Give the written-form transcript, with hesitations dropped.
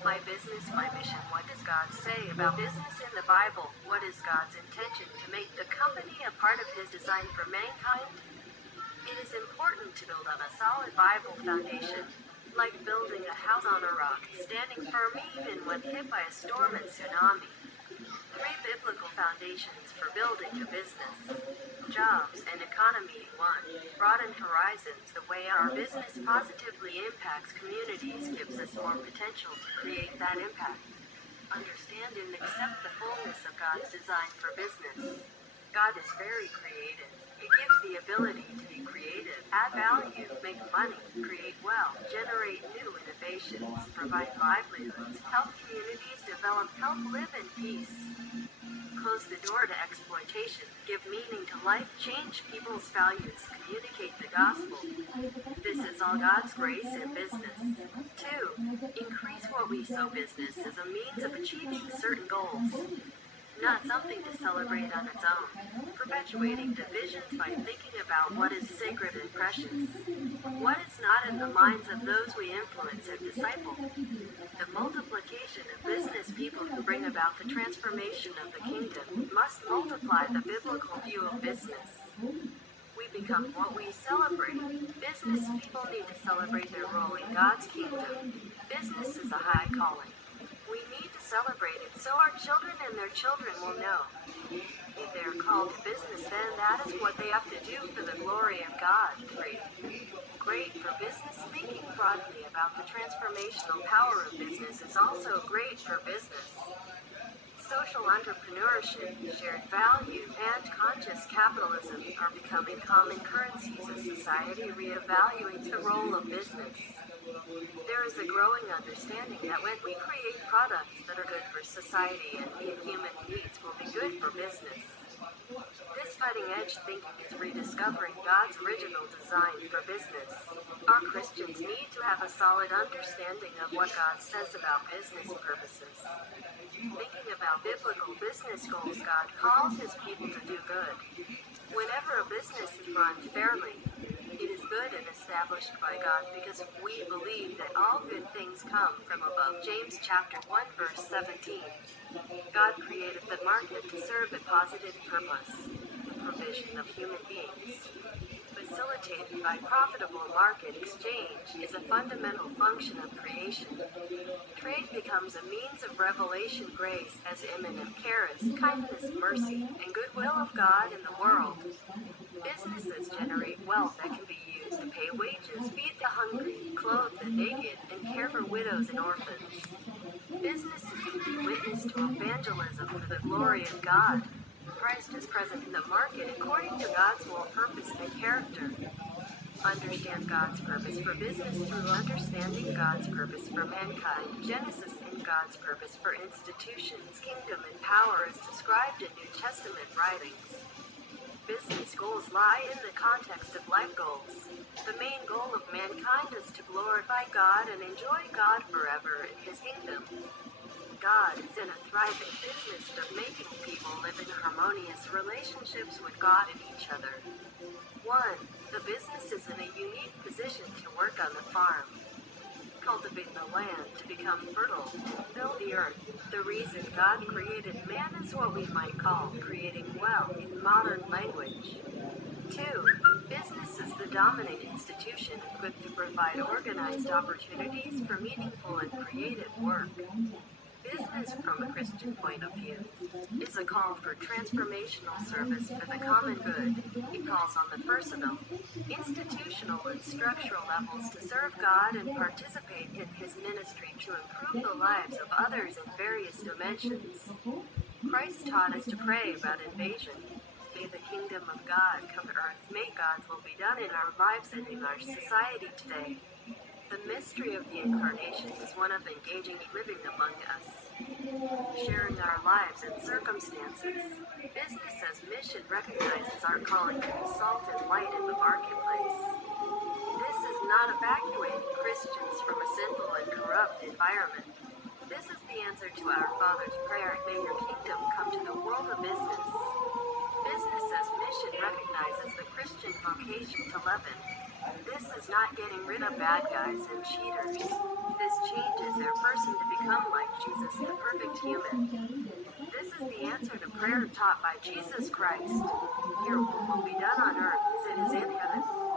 My business, my mission. What does God say about business in the Bible? What is God's intention to make the company a part of His design for mankind? It is important to build on a solid Bible foundation, like building a house on a rock, standing firm even when hit by a storm and tsunami. 3 biblical foundations for building a business. Jobs and economy. 1. Broaden horizons. The way our business positively impacts communities gives us more potential to create that impact. Understand and accept the fullness of God's design for business. God is very creative. It gives the ability to be creative, add value, make money, create wealth, generate new innovations, provide livelihoods, help communities develop, help live in peace. Close the door to exploitation, give meaning to life, change people's values, communicate the gospel. This is all God's grace in business. 2. Increase what we sow. Business is a means of achieving certain goals, not something to celebrate on its own. Perpetuating divisions by thinking about what is sacred and precious, what is not in the minds of those we influence and disciple. The multiplication of business people who bring about the transformation of the kingdom must multiply the biblical view of business. We become what we celebrate. Business people need to celebrate their role in God's kingdom. Business is a high calling. We need to celebrate it so our children and their children will know. If they are called to business, then that is what they have to do for the glory of God. 3. Great for business. Thinking broadly about the transformational power of business is also great for business. Social entrepreneurship, shared value, and conscious capitalism are becoming common currencies as society reevaluates the role of business. There is a growing understanding that when we create products that are good for society and meet human needs will be good for business. This cutting-edge thinking is rediscovering God's original design for business. Our Christians need to have a solid understanding of what God says about business purposes. Thinking about biblical business goals, God calls His people to do good. Whenever a business is run fairly, it is good and established by God because we believe that all good things come from above. James chapter 1 verse 17. God created the market to serve a positive purpose, the provision of human beings. Facilitated by profitable market exchange is a fundamental function of creation. Trade becomes a means of revelation grace as immanent charis, kindness, mercy, and goodwill of God in the world. Businesses generate wealth that can be used to pay wages, feed the hungry, clothe the naked, and care for widows and orphans. Businesses can be witness to evangelism for the glory of God. Christ is present in the market according to God's will, purpose, and character. Understand God's purpose for business through understanding God's purpose for mankind. Genesis in God's purpose for institutions, kingdom, and power is described in New Testament writings. Business goals lie in the context of life goals. The main goal of mankind is to glorify God and enjoy God forever in His kingdom. God is in a thriving business of making people live in harmonious relationships with God and each other. 1. The business is in a unique position to work on the farm. Cultivate the land to become fertile and fill the earth. The reason God created man is what we might call creating wealth in modern language. 2. Business is the dominant institution equipped to provide organized opportunities for meaningful and creative work. Business, from a Christian point of view, is a call for transformational service for the common good. It calls on the personal, institutional, and structural levels to serve God and participate in His ministry to improve the lives of others in various dimensions. Christ taught us to pray about invasion. May the kingdom of God come to earth. May God's will be done in our lives and in our society today. The mystery of the Incarnation is one of engaging living among us, sharing our lives and circumstances. Business as mission recognizes our calling to be salt and light in the marketplace. This is not evacuating Christians from a sinful and corrupt environment. This is the answer to our Father's prayer, may your kingdom come to the world of business. Business as mission recognizes the Christian vocation to leaven. This is not getting rid of bad guys and cheaters. This changes their person to become become like Jesus, the perfect human. This is the answer to prayer taught by Jesus Christ. Your will be done on earth as it is in heaven.